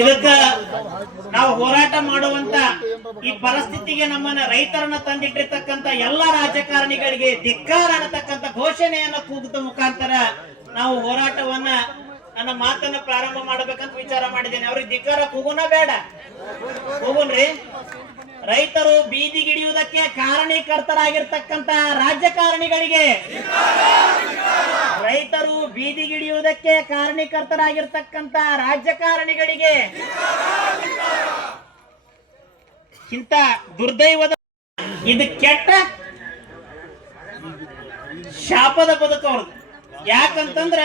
ಇದಕ್ಕ ನಾವು ಹೋರಾಟ ಮಾಡುವಂತ ಈ ಪರಿಸ್ಥಿತಿಗೆ ನಮ್ಮನ್ನ ರೈತರನ್ನ ತಂದಿಟ್ಟಿರ್ತಕ್ಕಂತ ಎಲ್ಲಾ ರಾಜಕಾರಣಿಗಳಿಗೆ ಧಿಕ್ಕಾರ ಅನ್ನತಕ್ಕಂತ ಘೋಷಣೆಯನ್ನ ಕೂಗುತ್ತ ಮುಖಾಂತರ ನಾವು ಹೋರಾಟವನ್ನ ನನ್ನ ಮಾತನ್ನ ಪ್ರಾರಂಭ ಮಾಡಬೇಕಂತ ವಿಚಾರ ಮಾಡಿದ್ದೇನೆ. ಅವ್ರಿಗೆ ಧಿಕ್ಕಾರ ಕೂಗುನ ಬೇಡ, ಕೂಗುನ್ರಿ. ರೈತರು ಬೀದಿಗಿಡಿಯುವುದಕ್ಕೆ ಕಾರಣೀಕರ್ತರಾಗಿರ್ತಕ್ಕಂತ ರಾಜಕಾರಣಿಗಳಿಗೆ, ರೈತರು ಬೀದಿಗಿಡಿಯುವುದಕ್ಕೆ ಕಾರಣೀಕರ್ತರಾಗಿರ್ತಕ್ಕಂತ ರಾಜಕಾರಣಿಗಳಿಗೆ ಇಂಥ ದುರ್ದೈವದ ಇದು ಕೆಟ್ಟ ಶಾಪದ ಬದುಕು ಅವ್ರದ್ದು. ಯಾಕಂತಂದ್ರ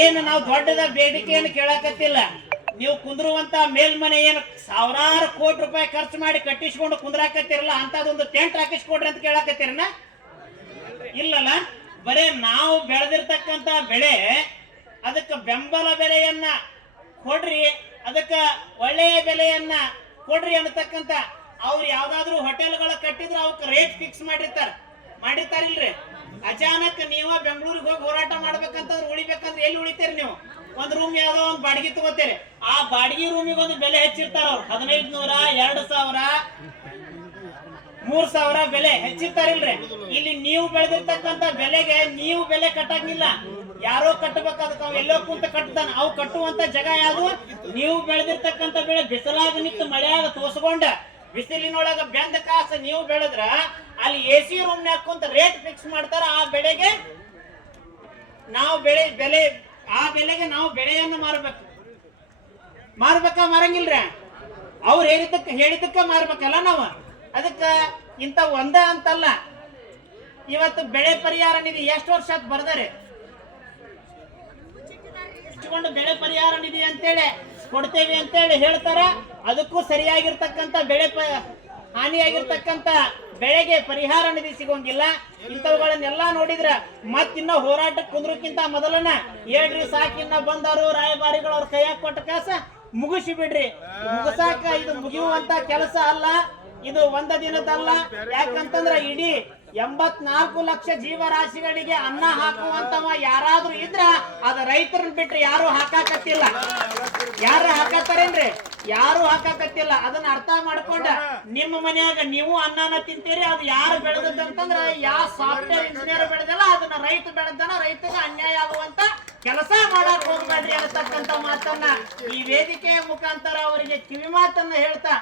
ಏನು ನಾವು ದೊಡ್ಡದ ಬೇಡಿಕೆಯನ್ನು ಕೇಳಕತ್ತಿಲ್ಲ. ನೀವು ಕುಂದ್ರುವಂತ ಮೇಲ್ಮನೆ ಏನು ಸಾವಿರಾರು ಕೋಟಿ ರೂಪಾಯಿ ಖರ್ಚು ಮಾಡಿ ಕಟ್ಟಿಸ್ಕೊಂಡು ಕುಂದ್ರಾಕತ್ತಿರಲ್ಲ, ಅಂತದೊಂದು ಟೆಂಟ್ ಹಾಕಿಸ್ಕೊಡ್ರಿ ಅಂತ ಕೇಳಕತ್ತೀರನ? ಇಲ್ಲಲ್ಲ. ಬರೇ ನಾವು ಬೆಳೆದಿರ್ತಕ್ಕಂತ ಬೆಳೆ ಅದಕ್ಕೆ ಬೆಂಬಲ ಬೆಲೆಯನ್ನ ಕೊಡ್ರಿ, ಅದಕ್ಕ ಒಳ್ಳೆಯ ಬೆಲೆಯನ್ನ ಕೊಡ್ರಿ ಅನ್ನತಕ್ಕಂತ ಅವ್ರು ಯಾವ್ದಾದ್ರು ಹೋಟೆಲ್ಗಳ ಕಟ್ಟಿದ್ರೆ ಅವಕ್ಕೆ ರೇಟ್ ಫಿಕ್ಸ್ ಮಾಡಿರ್ತಾರಿಲ್ರಿ. ಅಚಾನಕ್ ನೀವ ಬೆಂಗಳೂರಿಗೆ ಹೋಗಿ ಹೋರಾಟ ಮಾಡ್ಬೇಕಂತಂದ್ರೆ ಉಳಿಬೇಕಂದ್ರೆ ಎಲ್ಲಿ ಉಳಿತೀರಿ ನೀವು? ಒಂದ್ ರೂಮ್ ಯಾವ್ದೋ ಒಂದ್ ಬಾಡಿಗೆ ತಗೋತೀರಿ. ಆ ಬಾಡಿಗೆ ರೂಮಿಗೆ ಒಂದು ಬೆಲೆ ಹೆಚ್ಚಿರ್ತಾರ ಅವ್ರು. 1500, 2000, 3000 ಬೆಲೆ ಹೆಚ್ಚಿರ್ತಾರಿಲ್ರಿ. ಇಲ್ಲಿ ನೀವು ಬೆಳೆದಿರ್ತಕ್ಕಂತ ಬೆಲೆಗೆ ನೀವು ಬೆಲೆ ಕಟ್ಟಂಗಿಲ್ಲ, ಯಾರೋ ಕಟ್ಟಬೇಕು. ಅದಕ್ಕೆ ಅವ್ ಎಲ್ಲೋ ಕುಂತ ಕಟ್ತಾನ. ಅವು ಕಟ್ಟುವಂತ ಜಾಗ ಯಾವ್ದು? ನೀವು ಬೆಳೆದಿರ್ತಕ್ಕಂತ ಬೆಳೆ ಬಿಸಿಲಾಗ ನಿಂತು ಮಳೆಯಾಗ ತೋಸ್ಕೊಂಡ ಬಿಸಿಲಿನೊಳಗ ಬೆಂದ ಕಾಸ ನೀವು ಬೆಳೆದ್ರ ಅಲ್ಲಿ AC ರೂಮ್ ನಾಗ ಕುಂತ ರೇಟ್ ಫಿಕ್ಸ್ ಮಾಡ್ತಾರ. ಆ ಬೆಳೆಗೆ ನಾವು ಬೆಲೆಗೆ ನಾವು ಬೆಳೆಯನ್ನು ಮಾರ್ಬೇಕಾ ಮಾರಂಗಿಲ್ರ? ಅವ್ರು ಹೇಳಿದ್ದಕ್ಕ ಮಾರ್ಬೇಕಲ್ಲ ನಾವು. ಅದಕ್ಕ ಇಂತ ಒಂದ ಅಂತಲ್ಲ, ಇವತ್ತು ಬೆಳೆ ಪರಿಹಾರ ನಿಧಿ ಎಷ್ಟು ವರ್ಷ ಆತ್ ಬರ್ದಾರೆ, ಬೆಳೆ ಪರಿಹಾರ ನಿಧಿ ಅಂತೇಳಿ ಕೊಡ್ತೇವೆ ಅಂತೇಳಿ ಹೇಳ್ತಾರ. ಅದಕ್ಕೂ ಸರಿಯಾಗಿರ್ತಕ್ಕಂತ ಬೆಳೆ ಹಾನಿಯಾಗಿರ್ತಕ್ಕಂತ ಬೆಳೆಗೆ ಪರಿಹಾರ ನಿಧಿ ಸಿಗೋಂಗಿಲ್ಲ. ಇಂಥವುಗಳನ್ನೆಲ್ಲಾ ನೋಡಿದ್ರ ಮತ್ತಿನ್ನ ಹೋರಾಟಕ್ಕೆ ಕುಂದ್ರಕ್ಕಿಂತ ಮೊದಲನ ಹೇಳ್ರಿ ಸಾಕಿನ್ನ ಬಂದವರು ರಾಯಭಾರಿಗಳು ಅವ್ರ ಕೈಯಾಗ ಕೊಟ್ಟ ಕಾಸ ಮುಗಿಸಿ ಬಿಡ್ರಿ. ಮುಗಿಸಾಕ ಇದು ಮುಗಿಯುವಂತ ಕೆಲಸ ಅಲ್ಲ, ಇದು ಒಂದ ದಿನದಲ್ಲ. ಯಾಕಂತಂದ್ರ ಇಡೀ 84 ಲಕ್ಷ ಜೀವರಾಶಿಗಳಿಗೆ ಅನ್ನ ಹಾಕುವಂತವ ಯಾರಾದ್ರೂ ಇದ್ರ ಅದ ರೈತರನ್ನ ಬಿಟ್ರೆ ಯಾರು ಹಾಕಾಕತ್ತಿಲ್ಲ. ಯಾರು ಹಾಕತ್ತಾರೇನ್ರಿ? ಯಾರು ಹಾಕಾಕತ್ತಿಲ್ಲ. ಅದನ್ನ ಅರ್ಥ ಮಾಡ್ಕೊಂಡ ನಿಮ್ಮ ಮನ್ಯಾಗ ನೀವು ಅನ್ನನ ತಿಂತೀರಿ. ಅದು ಯಾರು ಬೆಳೆದಂತಂದ್ರ ಯಾವ ಸಾಫ್ಟ್ವೇರ್ ಇಂಜಿನಿಯರ್ ಬೆಳೆದಲ್ಲ ಅದನ್ನ ರೈತ ಬೆಳೆದನ, ರೈತಗೆ ಅನ್ಯಾಯ ಆಗುವಂತ ಕೆಲಸ ಮಾಡಕ್ ಹೋಗ್ಬೇಡ್ರಿ ಅನ್ನತಕ್ಕಂತ ಮಾತನ್ನ ಈ ವೇದಿಕೆಯ ಮುಖಾಂತರ ಅವರಿಗೆ ಕಿವಿ ಮಾತನ್ನ ಹೇಳ್ತಾ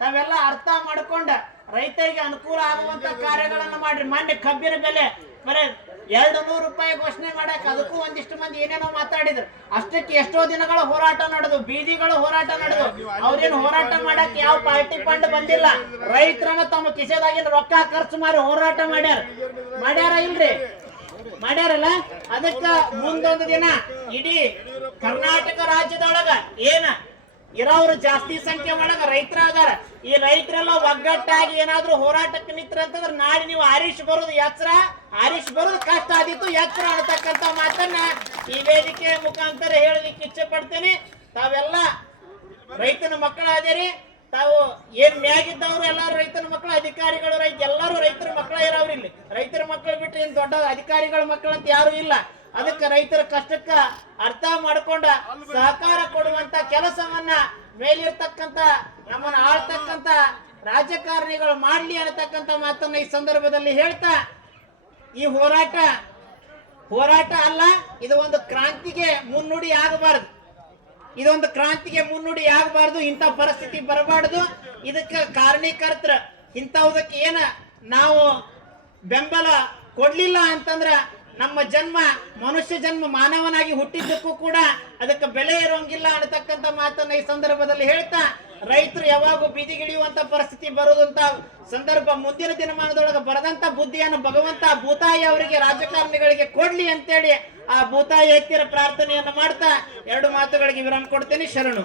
ತಾವೆಲ್ಲ ಅರ್ಥ ಮಾಡ್ಕೊಂಡ ರೈತರಿಗೆ ಅನುಕೂಲ ಆಗುವಂತ ಕಾರ್ಯಗಳನ್ನ ಮಾಡ್ರಿ. ಮೊನ್ನೆ ಕಬ್ಬಿನ ಬೆಲೆ ಬರೇ 200 ರೂಪಾಯಿ ಘೋಷಣೆ ಮಾಡಕ್ ಅದಕ್ಕೂ ಒಂದಿಷ್ಟು ಮಂದಿ ಏನೇನೋ ಮಾತಾಡಿದ್ರು. ಅಷ್ಟಕ್ಕೆ ಎಷ್ಟೋ ದಿನಗಳ ಹೋರಾಟ ನಡೆದು, ಬೀದಿಗಳ ಹೋರಾಟ ನಡೆದು, ಅವ್ರೇನು ಹೋರಾಟ ಮಾಡಕ್ ಯಾವ ಪಾರ್ಟಿ ಫಂಡ್ ಬಂದಿಲ್ಲ. ರೈತರನ್ನ ತಮ್ಮ ಕಿಸೆದಾಗಿನ ರೊಕ್ಕ ಖರ್ಚು ಮಾಡಿ ಹೋರಾಟ ಮಾಡ್ಯಾರ ಇಲ್ರಿ? ಮಾಡ್ಯಾರಲ್ಲ. ಅದಕ್ಕ ಮುಂದೊಂದು ದಿನ ಇಡೀ ಕರ್ನಾಟಕ ರಾಜ್ಯದೊಳಗ ಇರೋರು ಜಾಸ್ತಿ ಸಂಖ್ಯೆ ಒಳಗ ರೈತರ ಅದಾರ. ಈ ರೈತರೆಲ್ಲ ಒಗ್ಗಟ್ಟಾಗಿ ಏನಾದ್ರೂ ಹೋರಾಟಕ್ಕೆ ನಿಂತ್ರ ಅಂತಂದ್ರೆ ನಾಳೆ ನೀವು ಹರೀಶ್ ಬರೋದು ಕಷ್ಟ ಆದಿತ್ತು ಎಚ್ಚರ ಅನ್ನತಕ್ಕಂತ ಮಾತನ್ನ ಈ ವೇದಿಕೆ ಮುಖಾಂತರ ಹೇಳಲಿಕ್ಕೆ ಇಚ್ಛೆ ಪಡ್ತೇನೆ. ತಾವೆಲ್ಲ ರೈತನ ಮಕ್ಕಳ ಅದೇರಿ. ತಾವು ಏನ್ ಮ್ಯಾಗಿದ್ದವ್ರು ಎಲ್ಲಾರು ರೈತನ ಮಕ್ಕಳು, ಅಧಿಕಾರಿಗಳು ಎಲ್ಲರೂ ರೈತರ ಮಕ್ಕಳ ಇರೋರು. ಇಲ್ಲಿ ರೈತರ ಮಕ್ಕಳು ಬಿಟ್ಟು ಏನ್ ದೊಡ್ಡ ಅಧಿಕಾರಿಗಳ ಮಕ್ಕಳಂತ ಯಾರು ಇಲ್ಲ. ಅದಕ್ಕೆ ರೈತರ ಕಷ್ಟಕ್ಕ ಅರ್ಥ ಮಾಡ್ಕೊಂಡ ಸಹಕಾರ ಕೊಡುವಂತ ಕೆಲಸವನ್ನ ಮೇಲಿರ್ತಕ್ಕಂತ ನಮ್ಮನ್ನ ಆಳ್ತಕ್ಕಂತ ರಾಜಕಾರಣಿಗಳು ಮಾಡ್ಲಿ ಅನ್ನತಕ್ಕಂತ ಮಾತನ್ನ ಈ ಸಂದರ್ಭದಲ್ಲಿ ಹೇಳ್ತಾ, ಈ ಹೋರಾಟ ಅಲ್ಲ, ಇದು ಒಂದು ಕ್ರಾಂತಿಗೆ ಮುನ್ನುಡಿ ಆಗಬಾರದು. ಇದೊಂದು ಕ್ರಾಂತಿಗೆ ಮುನ್ನುಡಿ ಆಗಬಾರದು. ಇಂಥ ಪರಿಸ್ಥಿತಿ ಬರಬಾರದು. ಇದಕ್ಕೆ ಕಾರಣೀಕರ್ತರ ಇಂಥದಕ್ಕೆ ಏನ ನಾವು ಬೆಂಬಲ ಕೊಡ್ಲಿಲ್ಲ ಅಂತಂದ್ರ ನಮ್ಮ ಜನ್ಮ ಮನುಷ್ಯ ಜನ್ಮ ಮಾನವನಾಗಿ ಹುಟ್ಟಿದ್ದಕ್ಕೂ ಕೂಡ ಅದಕ್ಕೆ ಬೆಲೆ ಇರೋಂಗಿಲ್ಲ ಅನ್ನತಕ್ಕಂತ ಮಾತನ್ನ ಈ ಸಂದರ್ಭದಲ್ಲಿ ಹೇಳ್ತಾ, ರೈತರು ಯಾವಾಗೂ ಬೀದಿಗಿಳಿಯುವಂತ ಪರಿಸ್ಥಿತಿ ಬರುವಂತ ಸಂದರ್ಭ ಮುಂದಿನ ದಿನಮಾನದೊಳಗೆ ಬರದಂತ ಬುದ್ಧಿಯನ್ನು ಭಗವಂತ ಭೂತಾಯಿ ಅವರಿಗೆ ರಾಜಕಾರಣಿಗಳಿಗೆ ಕೊಡ್ಲಿ ಅಂತೇಳಿ ಆ ಭೂತಾಯಿ ಎತ್ತಿರ ಪ್ರಾರ್ಥನೆಯನ್ನು ಮಾಡ್ತಾ 2 ಮಾತುಗಳಿಗೆ ವಿರಾಮ ಕೊಡ್ತೇನೆ. ಶರಣು.